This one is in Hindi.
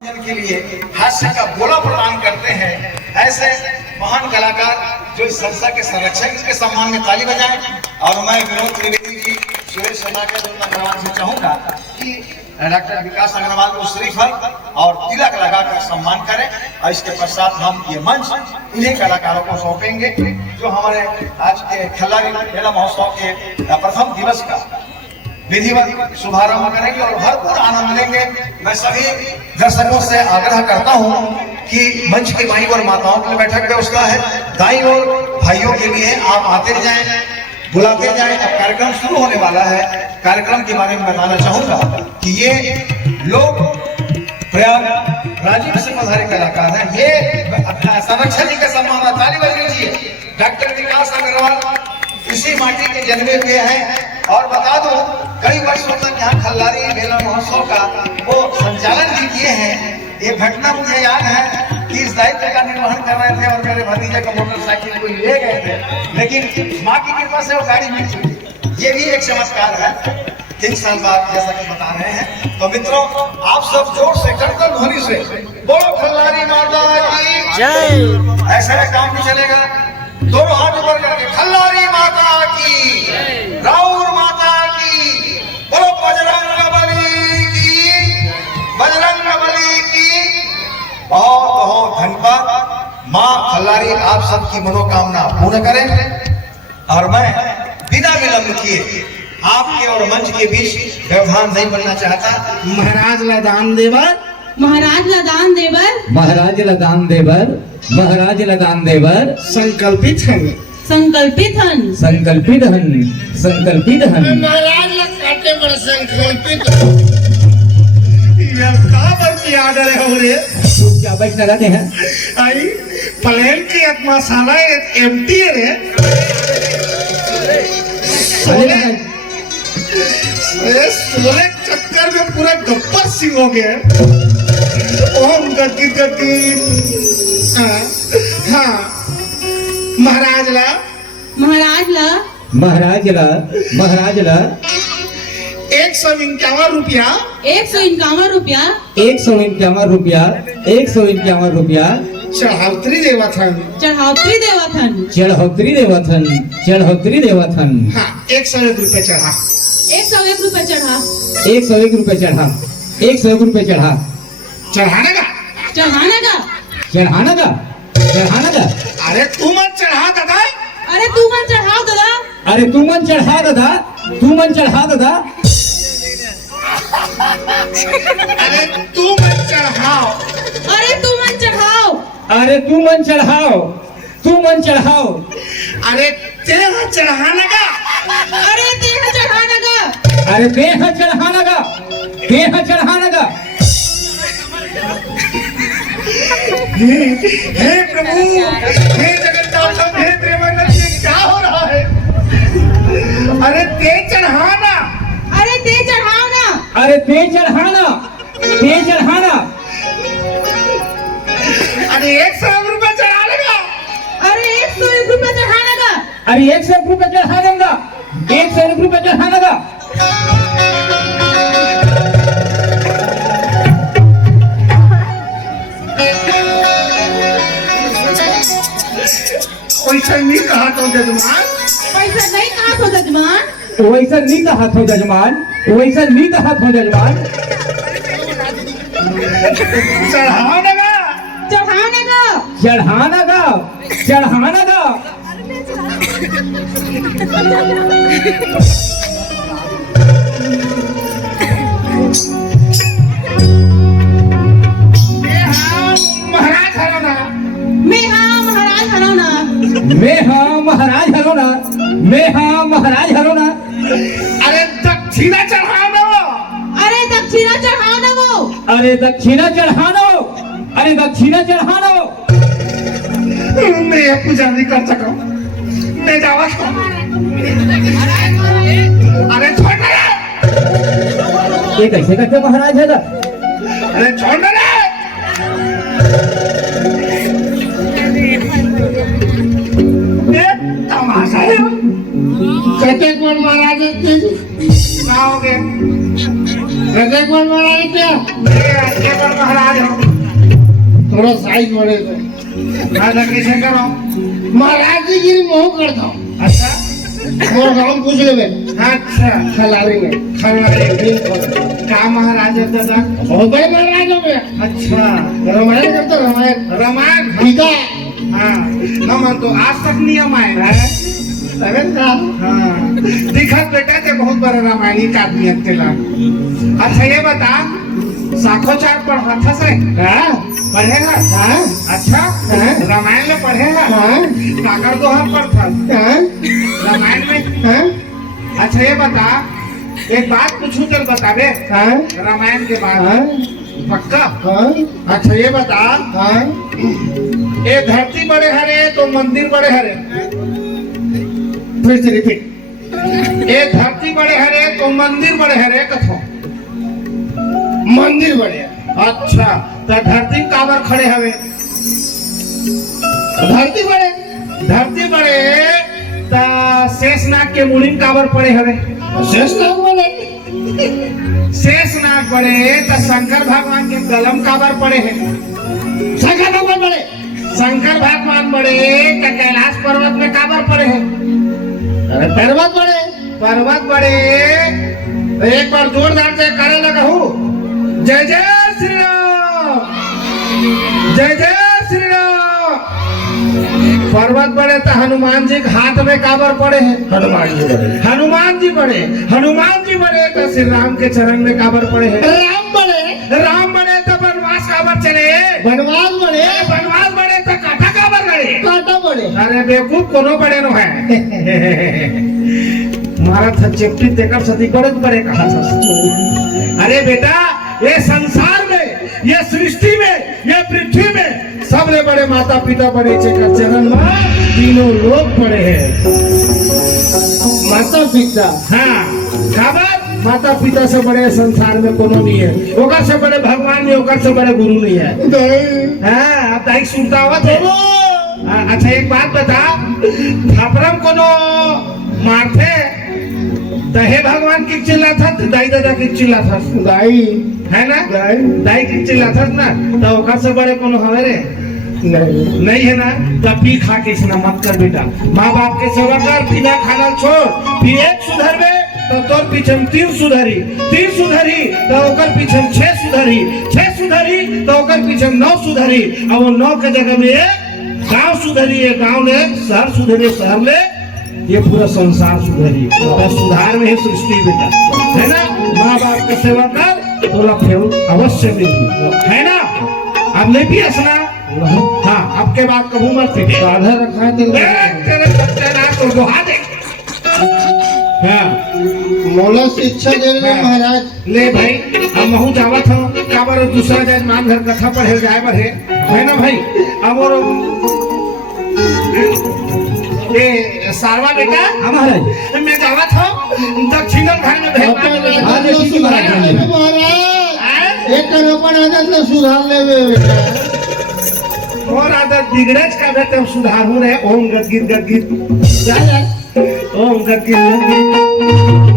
के लिए हास्य का गोला प्रदान करते हैं ऐसे महान कलाकार जो इस संस्था के संरक्षक के सम्मान में ताली बजाएं। और मैं विनोद त्रिवेदी जी, सुरेश सोनाकर अग्रवाल से चाहूंगा कि डॉक्टर विकास अग्रवाल को श्रीफल और तिलक लगाकर सम्मान करें। और इसके पश्चात हम ये मंच इन्हीं कलाकारों को सौंपेंगे जो हमारे आज के खिलाड़ी मेला महोत्सव के प्रथम दिवस का विधिवत शुभारंभ करेंगे और भरपूर आनंद लेंगे। मैं सभी दर्शकों से आग्रह करता हूं कि मंच की बाईं ओर माताओं के लिए बैठक व्यवस्था है, दाईं ओर भाइयों के लिए आप आते जाएं, बुलाते जाएं। अब कार्यक्रम शुरू होने वाला है। कार्यक्रम के बारे में बताना चाहूंगा कि ये लोग प्रयागराज से पधारे कलाकार हैं। ये संरक्षक जी के सम्मान में ताली बजा लीजिए। डॉक्टर विकास अग्रवाल इसी माटी के जन्मे हुए हैं। और बता दो कई वर्षों तक यहाँ खल्लारी मेला महोत्सव का वो संचालन भी किए हैं। ये घटना मुझे याद है कि इस दायित्व का निर्वहन कर रहे थे और मेरे भतीजे को मोटरसाइकिल को ले गए थे, लेकिन माँ की कृपा से वो गाड़ी मिल चुकी। ये भी एक चमत्कार है 3 साल बाद, जैसा कि बता रहे हैं। तो मित्रों, आप सब जोर से करकर ध्वनि से बोलो खल्लारी माता की जय। ऐसा काम भी चलेगा। दोनों हाथ ऊपर करके खल्लारी माता की, राउर माता की, बोलो बजरंग बली की, बजरंग बली की। बहुत बहुत धन्यवाद। माँ खल्लारी आप सबकी मनोकामना पूर्ण करें। और मैं बिना विलंब किए आपके और मंच के बीच व्यवधान नहीं बनना चाहता। महाराज लदान देवर, महाराज लदान देवर, महाराज लदान देवर, महाराज लदान देवर, संकल्पित हन, संकल्पित हन, संकल्पित हन, संकल्पित हन। महाराज काटे पर संकल्पित यह काबर की आदर है हो रे। तो क्या बैठ लगाते हैं? आई प्लेन की आत्माशाला एम्प्टी है रे। सोले चक्कर में पूरा गप्पर सी हो गया। ओम गति गति। हाँ महाराज ला, महाराज ला, महाराज ला, महाराज ला 151 रुपया, 151 रुपया, 151 रुपया, 151 रुपया चढ़ावतरी देवथन, चढ़ावतरी देवथन, चढ़ोतरी देवथन, चढ़ोतरी देवथन। हाँ 101 रुपया चढ़ा, 101 रुपया चढ़ा, 101 रुपया चढ़ा, 101 रुपया चढ़ा। चढ़ाने का, चढ़ाने का, चढ़ाना का, चढ़ाना का। अरे तू मत चढ़ा दादा, अरे तू मन चढ़ाओ दादा, अरे तू मन चढ़ा दादा, तू मन चढ़ा दादा। अरे तू मत चढ़ाओ, अरे तू मन चढ़ाओ, अरे तू मन चढ़ाओ, तू मन चढ़ाओ। अरे तेरा चढ़ाने का, अरे तेरा चढ़ाने का, अरे देह चढ़ाना का, देह चढ़ाना का। हे प्रभु, हे जगन्नाथ, हे प्रेमानंद, ये क्या हो रहा है? अरे ते चढ़ाना, अरे ते चढ़ाओ ना, अरे दे चढ़ाना, दे चढ़ाना। अरे 101 रुपया चढ़ा लेगा। अरे 101 रुपया चढ़ाने का, अरे 101 रुपया चढ़ा देगा, 101 रुपया चढ़ाना का। पैसा नहीं कहा तो जजमान, पैसा नहीं कहा तो जजमान, वैसा नहीं कहा था जजमान, वैसा नहीं कहा था जजमान। चढ़ाने का, चढ़ाने का, चढ़ाना का, चढ़ाना का। महाराज हराना, मैं हाँ महाराज हराना, मैं हाँ महाराज हरोना, मैं हाँ महाराज हरोना। अरे दक्षिणा चढ़ाना, अरे दक्षिणा चढ़ाना वो, अरे दक्षिणा चढ़ाना, अरे दक्षिणा चढ़ाना। मैं ये पूजा नहीं कर सका, मैं जावा। अरे छोड़ दे, ये कैसे करते महाराज है? अरे छोड़ दे। तमाशा है। कहते कौन महाराज क्या हो गया? कहते कौन महाराज क्या? महाराज हो। भाई बोले तो दादा कैसे करो महाराज जी की मोह करता हूँ अच्छा मोर गाँव पूछ ले अच्छा खलारी में का महाराज है दादा बहुत बड़े महाराज हो गया अच्छा रामायण करता रामायण रामायण गीता हाँ न तो आज तक नियम आए अरे का हाँ दिखत बेटा ते बहुत बड़ा रामायणी का आदमी है तेला अच्छा ये बता साखो चार पढ़ा से हाँ पढ़ेगा हाँ अच्छा हाँ? रामायण में पढ़ेगा हाँ काकर दोहा पढ़ता हाँ रामायण में हाँ अच्छा ये बता एक बात पूछूं चल बताबे हाँ रामायण के बाद हाँ पक्का हाँ अच्छा ये बता हाँ ये धरती बड़े हरे तो मंदिर बड़े हरे फिर से रिपीट ये धरती बड़े हरे तो मंदिर बड़े हरे कथो मंदिर बड़े अच्छा तो धरती काबर खड़े हवे धरती बड़े धरती बड़े ता शेषनाग के मुड़ीन काबर पड़े हवे शेष नाग बड़े शेषनाग बड़े ता शंकर भगवान के कलम काबर पड़े हैं शंकर भगवान बड़े शंकर भगवान बड़े ता कैलाश पर्वत में काबर पड़े हैं अरे पर्वत बड़े पर्वत बड़े तो एक बार जोरदार से करे लगा हूँ जय जय श्री राम जय जय श्री राम पर्वत बड़े तो हनुमान जी के हाथ में काबर पड़े हैं हनुमान जी बड़े हनुमान जी बड़े हनुमान जी बड़े तो श्री राम के चरण में काबर पड़े हैं राम बड़े तो वनवास काबर चले वनवास बड़े वनवास बड़े तो काटा काबर गए काटा बड़े अरे बेवकूफ कोनो बड़े नो है मारा था चिपटी देकर सती बड़े कहा था अरे बेटा ये संसार में ये सृष्टि में ये पृथ्वी में सबसे बड़े माता पिता बड़े चरण में तीनों लोग पड़े हैं माता पिता हाँ खबर माता पिता से बड़े संसार में कोनो नहीं है ओकर से बड़े भगवान नहीं ओकर से बड़े गुरु नहीं है हाँ अब दाई सुनता हुआ थे अच्छा एक बात बता थापरम कोनो मारते हे भगवान की चिल्ला था दाई दादा की चिल्ला था दाई है ना दाई दाई की चिल्ला था ना तो ओकर से बड़े कोनो हवे रे नहीं है ना तो पी खा के इसना मत कर बेटा माँ बाप के सेवा कर बिना खाना छोड़ फिर एक सुधर में तो तोर पीछे तीन सुधरी तो ओकर पीछे छह सुधरी तो ओकर पीछे 9 सुधरी अब वो 9 के जगह में गांव सुधरी है गांव ले शहर सुधरी शहर ले ये पूरा संसार सुधरी तो सुधार में ही सृष्टि बेटा है ना माँ बाप का सेवा कर तोला फेल अवश्य मिलेगी है ना अब नहीं भी हंसना हाँ अब के बाद कबू मत पीटे आधा रखा है तेरे बच्चे ना तो दुहा दे हाँ मोला शिक्षा दे रहे महाराज ले भाई अब महू जावत हो काबर दूसरा जजमान घर कथा पढ़े जाए बर है ना भाई अब और ये सारवा बेटा हाँ महाराज मैं जावत हो दक्षिणम घर में भेज महाराज एक अपन आदत से सुधार ले और आदत बिगड़च का बेटे सुधार हो रहे ओम गदगिद जा ओम गदगिद